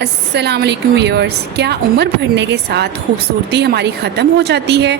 السلام علیکم ویورز، کیا عمر بڑھنے کے ساتھ خوبصورتی ہماری ختم ہو جاتی ہے؟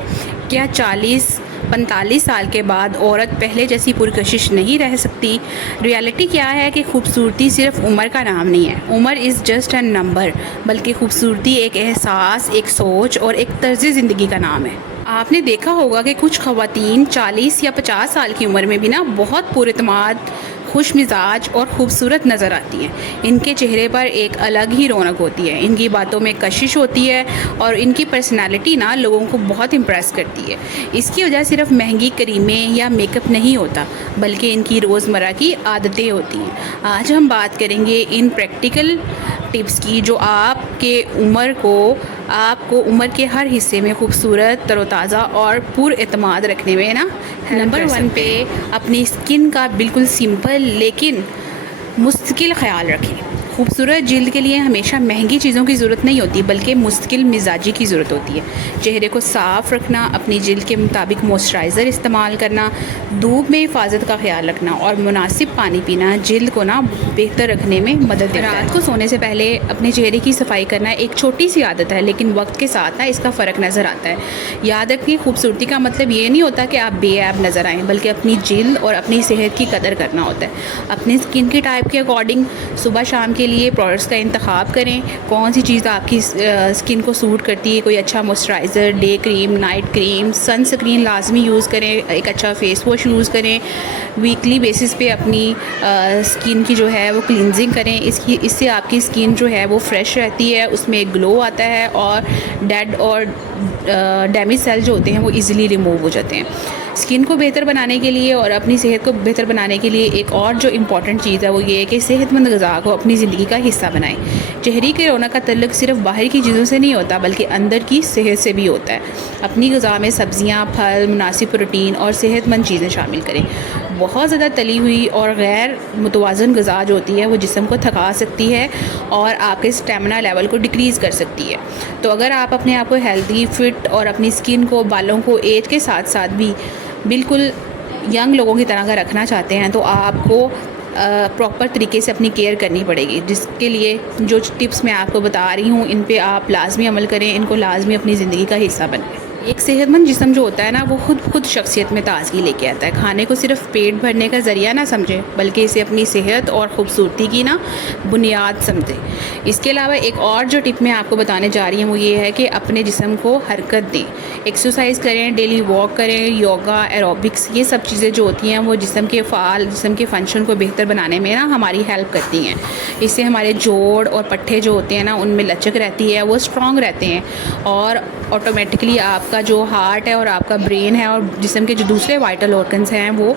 کیا 40-45 سال کے بعد عورت پہلے جیسی پرکشش نہیں رہ سکتی؟ ریالٹی کیا ہے کہ خوبصورتی صرف عمر کا نام نہیں ہے. عمر از جسٹ اے نمبر، بلکہ خوبصورتی ایک احساس، ایک سوچ اور ایک طرز زندگی کا نام ہے. آپ نے دیکھا ہوگا کہ کچھ خواتین 40 یا 50 سال کی عمر میں بھی بہت پر اعتماد، خوش مزاج اور خوبصورت نظر آتی ہیں. ان کے چہرے پر ایک الگ ہی رونق ہوتی ہے، ان کی باتوں میں کشش ہوتی ہے اور ان کی پرسنالٹی لوگوں کو بہت امپریس کرتی ہے. اس کی وجہ صرف مہنگی کریمیں یا میک اپ نہیں ہوتا، بلکہ ان کی روزمرہ کی عادتیں ہوتی ہیں. آج ہم بات کریں گے ان پریکٹیکل ٹپس کی جو آپ کو عمر کے ہر حصے میں خوبصورت، تر و تازہ اور پر اعتماد رکھنے میں نمبر 1 پہ اپنی اسکن کا بالکل سمپل لیکن مستقل خیال رکھیں. خوبصورت جلد کے لیے ہمیشہ مہنگی چیزوں کی ضرورت نہیں ہوتی، بلکہ مستقل مزاجی کی ضرورت ہوتی ہے. چہرے کو صاف رکھنا، اپنی جلد کے مطابق موئسچرائزر استعمال کرنا، دھوپ میں حفاظت کا خیال رکھنا اور مناسب پانی پینا جلد کو بہتر رکھنے میں مدد دیتا ہے. رات کو سونے سے پہلے اپنے چہرے کی صفائی کرنا ایک چھوٹی سی عادت ہے، لیکن وقت کے ساتھ اس کا فرق نظر آتا ہے. یاد رکھیں، خوبصورتی کا مطلب یہ نہیں ہوتا کہ آپ بے عیب نظر آئیں، بلکہ اپنی جلد اور اپنی صحت کی قدر کرنا ہوتا ہے. اپنی اسکن کی ٹائپ کے اکارڈنگ صبح شام کے لیے پروڈکٹس کا انتخاب کریں. کون سی چیز آپ کی اسکن کو سوٹ کرتی ہے. کوئی اچھا موئسچرائزر، ڈے کریم، نائٹ کریم، سن سکرین لازمی یوز کریں. ایک اچھا فیس واش یوز کریں. ویکلی بیسس پہ اپنی اسکن کی وہ کلینزنگ کریں. اس سے آپ کی اسکن وہ فریش رہتی ہے، اس میں ایک گلو آتا ہے اور ڈیڈ اور ڈیمیج سیل جو ہوتے ہیں وہ ایزیلی ریموو ہو جاتے ہیں. اسکن کو بہتر بنانے کے لیے اور اپنی صحت کو بہتر بنانے کے لیے ایک اور جو امپورٹنٹ چیز ہے وہ یہ ہے کہ صحت مند غذا کو اپنی زندگی کا حصہ بنائیں. چہرے کے رونق کا تعلق صرف باہر کی چیزوں سے نہیں ہوتا، بلکہ اندر کی صحت سے بھی ہوتا ہے. اپنی غذا میں سبزیاں، پھل، مناسب پروٹین اور صحت مند چیزیں شامل کریں. بہت زیادہ تلی ہوئی اور غیر متوازن غذا جو ہوتی ہے وہ جسم کو تھکا سکتی ہے اور آپ کے اسٹیمنا لیول کو ڈکریز کر سکتی ہے. تو اگر آپ اپنے آپ کو ہیلدی، فٹ اور اپنی اسکن کو، بالوں کو ایج کے ساتھ ساتھ بھی بالکل ینگ لوگوں کی طرح کا رکھنا چاہتے ہیں، تو آپ کو پراپر طریقے سے اپنی کیئر کرنی پڑے گی. جس کے لیے جو ٹپس میں آپ کو بتا رہی ہوں ان پہ آپ لازمی عمل کریں، ان کو لازمی اپنی زندگی کا حصہ بنائیں. ایک صحت مند جسم جو ہوتا ہے وہ خود شخصیت میں تازگی لے کے آتا ہے. کھانے کو صرف پیٹ بھرنے کا ذریعہ نہ سمجھیں، بلکہ اسے اپنی صحت اور خوبصورتی کی بنیاد سمجھیں. اس کے علاوہ ایک اور جو ٹپ میں آپ کو بتانے جا رہی ہوں وہ یہ ہے کہ اپنے جسم کو حرکت دیں. ایکسرسائز کریں، ڈیلی واک کریں، یوگا، ایروبکس، یہ سب چیزیں جو ہوتی ہیں وہ جسم کے فنکشن کو بہتر بنانے میں ہماری ہیلپ کرتی ہیں. اس سے ہمارے جوڑ اور پٹھے جو ہوتے ہیں ان میں لچک رہتی ہے، وہ اسٹرانگ رہتے ہیں اور آٹومیٹکلی آپ کا جو ہارٹ ہے اور آپ کا برین ہے اور جسم کے جو دوسرے وائٹل آرگنز ہیں وہ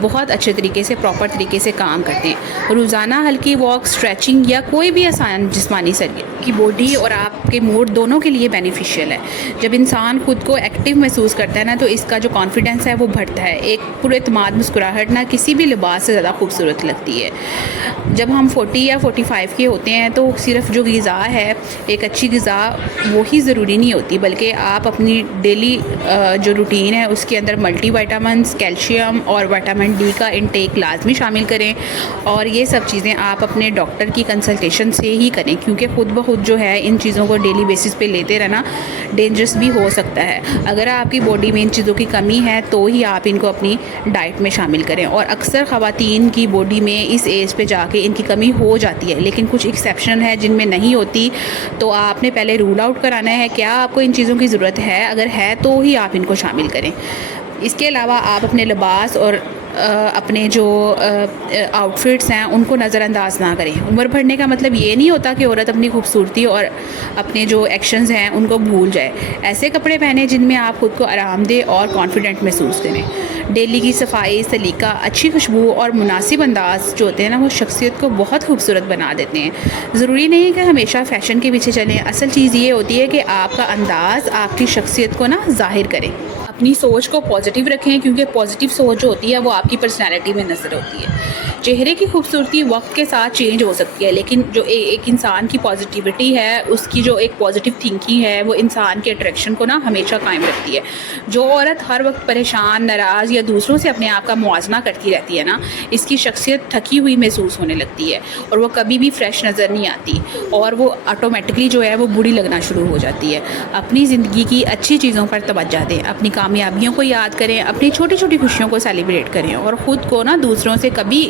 بہت اچھے طریقے سے، پراپر طریقے سے کام کرتے ہیں. روزانہ ہلکی واک، اسٹریچنگ یا کوئی بھی آسان جسمانی سرگرمی کی باڈی اور آپ کے موڈ دونوں کے لیے بینیفیشیل ہے. جب انسان خود کو ایکٹیو محسوس کرتا ہے تو اس کا جو کانفیڈنس ہے وہ بڑھتا ہے. ایک پر اعتماد مسکراہٹ کسی بھی لباس سے زیادہ خوبصورت لگتی ہے. جب ہم 40 یا 45 کے ہوتے ہیں تو صرف جو غذا ہے، ایک اچھی غذا وہی ضروری نہیں ہوتی، بلکہ آپ اپنی ڈیلی جو روٹین ہے اس کے اندر ملٹی وائٹامنس، کیلشیم اور وٹامن ڈی کا انٹیک لازمی شامل کریں. اور یہ سب چیزیں آپ اپنے ڈاکٹر کی کنسلٹیشن سے ہی کریں، کیونکہ خود بخود ان چیزوں کو ڈیلی بیسس پہ لیتے رہنا ڈینجرس بھی ہو سکتا ہے. اگر آپ کی باڈی میں ان چیزوں کی کمی ہے تو ہی آپ ان کو اپنی ڈائٹ میں شامل کریں. اور اکثر خواتین کی باڈی میں اس ایج پہ جا کے ان کی کمی ہو جاتی ہے، لیکن کچھ ایکسیپشن ہے جن میں نہیں ہوتی. تو آپ نے پہلے رول آؤٹ کرانا ہے کیا آپ کو ان چیزوں کی ضرورت ہے. اگر ہے تو ہی آپ ان کو شامل کریں. اس کے علاوہ آپ اپنے لباس اور اپنے جو آؤٹ فٹس ہیں ان کو نظر انداز نہ کریں. عمر بڑھنے کا مطلب یہ نہیں ہوتا کہ عورت اپنی خوبصورتی اور اپنے جو ایکشنز ہیں ان کو بھول جائے. ایسے کپڑے پہنیں جن میں آپ خود کو آرام دہ اور کانفیڈنٹ محسوس کریں. ڈیلی کی صفائی، سلیقہ، اچھی خوشبو اور مناسب انداز جو ہوتے ہیں وہ شخصیت کو بہت خوبصورت بنا دیتے ہیں. ضروری نہیں ہے کہ ہمیشہ فیشن کے پیچھے چلیں. اصل چیز یہ ہوتی ہے کہ آپ کا انداز آپ کی شخصیت کو ظاہر کرے. اپنی سوچ کو پازیٹیو رکھیں، کیونکہ پازیٹیو سوچ جو ہوتی ہے وہ آپ کی پرسنالٹی میں نظر ہوتی ہے. چہرے کی خوبصورتی وقت کے ساتھ چینج ہو سکتی ہے، لیکن جو ایک انسان کی پازیٹیوٹی ہے، اس کی جو ایک پازیٹیو تھنکنگ ہے، وہ انسان کے اٹریکشن کو نا ہمیشہ قائم رکھتی ہے۔ جو عورت ہر وقت پریشان، ناراض یا دوسروں سے اپنے آپ کا موازنہ کرتی رہتی ہے نا، اس کی شخصیت تھکی ہوئی محسوس ہونے لگتی ہے اور وہ کبھی بھی فریش نظر نہیں آتی، اور وہ آٹومیٹکلی جو ہے وہ بری لگنا شروع ہو جاتی ہے۔ اپنی زندگی کی اچھی چیزوں پر توجہ دیں، اپنی کامیابیوں کو یاد کریں، اپنی چھوٹی چھوٹی خوشیوں کو سیلیبریٹ کریں، اور خود کو نا دوسروں سے کبھی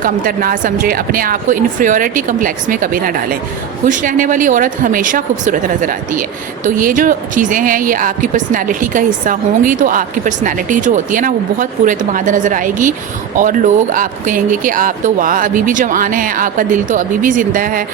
کمتر نہ سمجھیں، اپنے آپ کو انفیریورٹی کمپلیکس میں کبھی نہ ڈالیں۔ خوش رہنے والی عورت ہمیشہ خوبصورت نظر آتی ہے۔ تو یہ جو چیزیں ہیں یہ آپ کی پرسنالٹی کا حصہ ہوں گی، تو آپ کی پرسنالٹی جو ہوتی ہے نا وہ بہت پورے اعتماد نظر آئے گی، اور لوگ آپ کو کہیں گے کہ آپ تو واہ ابھی بھی جوان ہیں، آپ کا دل تو ابھی بھی زندہ ہے۔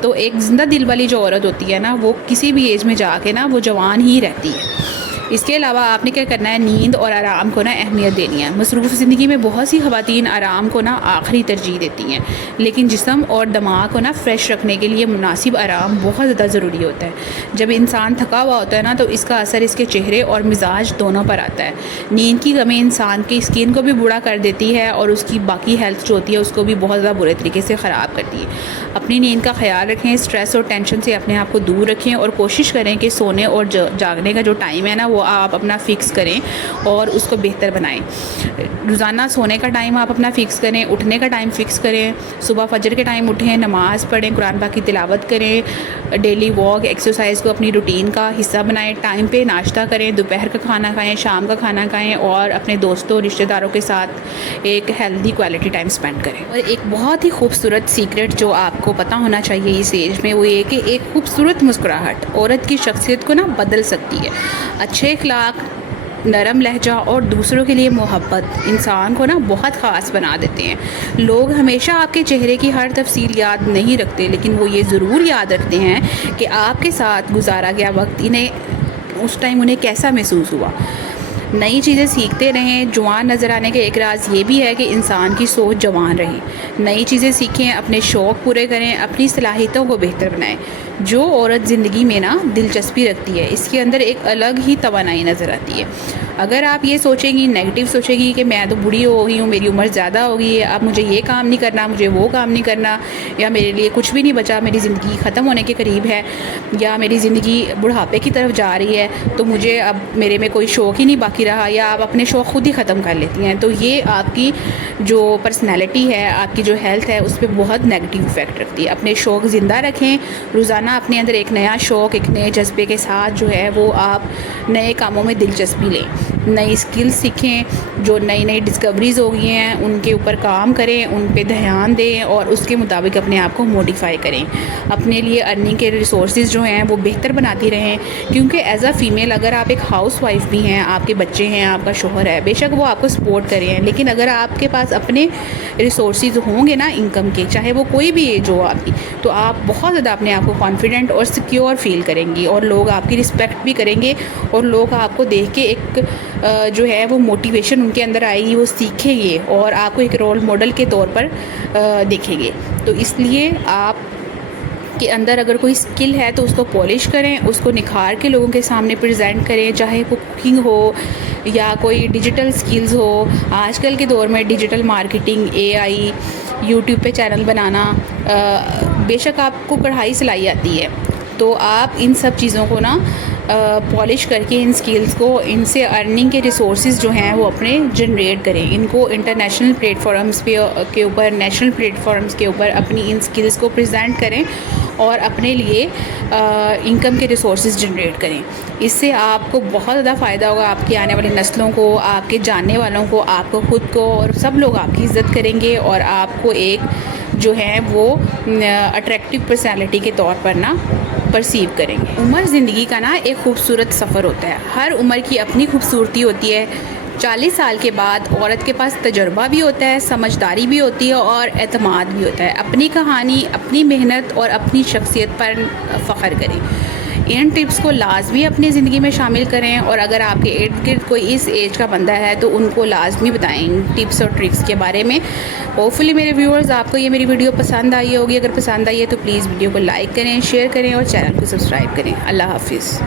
تو ایک زندہ دل والی جو عورت ہوتی ہے نا وہ کسی بھی ایج میں جا کے نا وہ جوان ہی رہتی ہے۔ اس کے علاوہ آپ نے کیا کرنا ہے، نیند اور آرام کو نا اہمیت دینی ہے۔ مصروف زندگی میں بہت سی خواتین آرام کو نا آخری ترجیح دیتی ہیں، لیکن جسم اور دماغ کو نا فریش رکھنے کے لیے مناسب آرام بہت زیادہ ضروری ہوتا ہے۔ جب انسان تھکا ہوا ہوتا ہے نا تو اس کا اثر اس کے چہرے اور مزاج دونوں پر آتا ہے۔ نیند کی کمی انسان کی اسکن کو بھی بوڑھا کر دیتی ہے، اور اس کی باقی ہیلتھ جو ہوتی ہے اس کو بھی بہت زیادہ برے طریقے سے خراب کرتی ہے۔ اپنی نیند کا خیال رکھیں، اسٹریس اور ٹینشن سے اپنے آپ کو دور رکھیں، اور کوشش کریں کہ سونے اور جاگنے کا جو ٹائم ہے نا وہ آپ اپنا فکس کریں اور اس کو بہتر بنائیں۔ روزانہ سونے کا ٹائم آپ اپنا فکس کریں، اٹھنے کا ٹائم فکس کریں، صبح فجر کے ٹائم اٹھیں، نماز پڑھیں، قرآن پاک کی تلاوت کریں، ڈیلی واک ایکسرسائز کو اپنی روٹین کا حصہ بنائیں، ٹائم پہ ناشتہ کریں، دوپہر کا کھانا کھائیں، شام کا کھانا کھائیں، اور اپنے دوستوں رشتہ داروں کے ساتھ ایک ہیلدی کوالٹی ٹائم اسپینڈ کریں۔ اور ایک بہت ہی خوبصورت سیکرٹ جو آپ کو پتہ ہونا چاہیے اس ایج میں وہ یہ کہ ایک خوبصورت مسکراہٹ عورت کی شخصیت کو نا بدل سکتی ہے۔ اچھے اخلاق، نرم لہجہ اور دوسروں کے لیے محبت انسان کو نا بہت خاص بنا دیتے ہیں۔ لوگ ہمیشہ آپ کے چہرے کی ہر تفصیل یاد نہیں رکھتے، لیکن وہ یہ ضرور یاد رکھتے ہیں کہ آپ کے ساتھ گزارا گیا وقت اس ٹائم انہیں کیسا محسوس ہوا۔ نئی چیزیں سیکھتے رہیں۔ جوان نظر آنے کا ایک راز یہ بھی ہے کہ انسان کی سوچ جوان رہے۔ نئی چیزیں سیکھیں، اپنے شوق پورے کریں، اپنی صلاحیتوں کو بہتر بنائیں۔ جو عورت زندگی میں نا دلچسپی رکھتی ہے اس کے اندر ایک الگ ہی توانائی نظر آتی ہے۔ اگر آپ یہ سوچیں گی، نیگیٹو سوچیں گی کہ میں تو بوڑھی ہو گئی ہوں، میری عمر زیادہ ہو گئی ہے، اب مجھے یہ کام نہیں کرنا، مجھے وہ کام نہیں کرنا، یا میرے لیے کچھ بھی نہیں بچا، میری زندگی ختم ہونے کے قریب ہے، یا میری زندگی بڑھاپے کی طرف جا رہی ہے، تو مجھے اب میرے میں کوئی شوق ہی نہیں باقی رہا، یا آپ اپنے شوق خود ہی ختم کر لیتی ہیں، تو یہ آپ کی جو پرسنالٹی ہے، آپ کی جو ہیلتھ ہے اس پہ بہت نیگیٹو افیکٹ رکھتی ہے۔ اپنے شوق زندہ رکھیں، روزانہ اپنے اندر ایک نیا شوق، ایک نئے جذبے کے ساتھ جو ہے وہ آپ نئے کاموں میں دلچسپی لیں، نئی اسکل سیکھیں، جو نئی نئی ڈسکوریز ہو گئی ہیں ان کے اوپر کام کریں، ان پہ دھیان دیں، اور اس کے مطابق اپنے آپ کو موڈیفائی کریں۔ اپنے لیے ارننگ کے ریسورسز جو ہیں وہ بہتر بناتی رہیں، کیونکہ ایز اے فیمیل اگر آپ ایک ہاؤس وائف بھی ہیں، آپ کے بچے ہیں، آپ کا شوہر ہے، بے شک وہ آپ کو سپورٹ کر رہے ہیں، لیکن اگر آپ کے پاس اپنے ریسورسز ہوں گے نا انکم کے، چاہے وہ کوئی بھی ایج ہو آپ کی، تو آپ بہت زیادہ اپنے آپ کو کانفیڈنٹ اور سیکیور فیل کریں گی، اور لوگ آپ کی رسپیکٹ بھی کریں گے، اور لوگ آپ کو دیکھ کے ایک جو ہے وہ موٹیویشن ان کے اندر آئے گی، وہ سیکھیں گے اور آپ کو ایک رول ماڈل کے طور پر دیکھیں گے۔ تو اس لیے آپ کے اندر اگر کوئی اسکل ہے تو اس کو پالش کریں، اس کو نکھار کے لوگوں کے سامنے پریزنٹ کریں، چاہے وہ کوکنگ ہو یا کوئی ڈیجیٹل اسکلز ہو۔ آج کل کے دور میں ڈیجیٹل مارکیٹنگ، AI، یوٹیوب پہ چینل بنانا، بے شک آپ کو کڑھائی سلائی آتی ہے، تو آپ ان سب چیزوں کو نا پالش کر کے ان سکلز کو، ان سے ارننگ کے ریسورسز جو ہیں وہ اپنے جنریٹ کریں، ان کو انٹرنیشنل پلیٹ فارمز کے اوپر، نیشنل پلیٹ فارمز کے اوپر اپنی ان سکلز کو پریزنٹ کریں، اور اپنے لیے انکم کے ریسورسز جنریٹ کریں۔ اس سے آپ کو بہت زیادہ فائدہ ہوگا، آپ کی آنے والی نسلوں کو، آپ کے جاننے والوں کو، آپ کو خود کو، اور سب لوگ آپ کی عزت کریں گے، اور آپ کو ایک جو ہے وہ اٹریکٹیو پرسنالٹی کے طور پر نا پرسیو کریں گے۔ عمر زندگی کا نا ایک خوبصورت سفر ہوتا ہے، ہر عمر کی اپنی خوبصورتی ہوتی ہے۔ 40 سال کے بعد عورت کے پاس تجربہ بھی ہوتا ہے، سمجھداری بھی ہوتی ہے، اور اعتماد بھی ہوتا ہے۔ اپنی کہانی، اپنی محنت اور اپنی شخصیت پر فخر کریں۔ ان ٹپس کو لازمی اپنی زندگی میں شامل کریں، اور اگر آپ کے ارد گرد کوئی اس ایج کا بندہ ہے تو ان کو لازمی بتائیں ان ٹپس اور ٹرکس کے بارے میں۔ ہوپفلی میرے ویورز آپ کو یہ میری ویڈیو پسند آئی ہوگی، اگر پسند آئی ہے تو پلیز ویڈیو کو لائک کریں، شیئر کریں، اور چینل کو سبسکرائب کریں۔ اللہ حافظ۔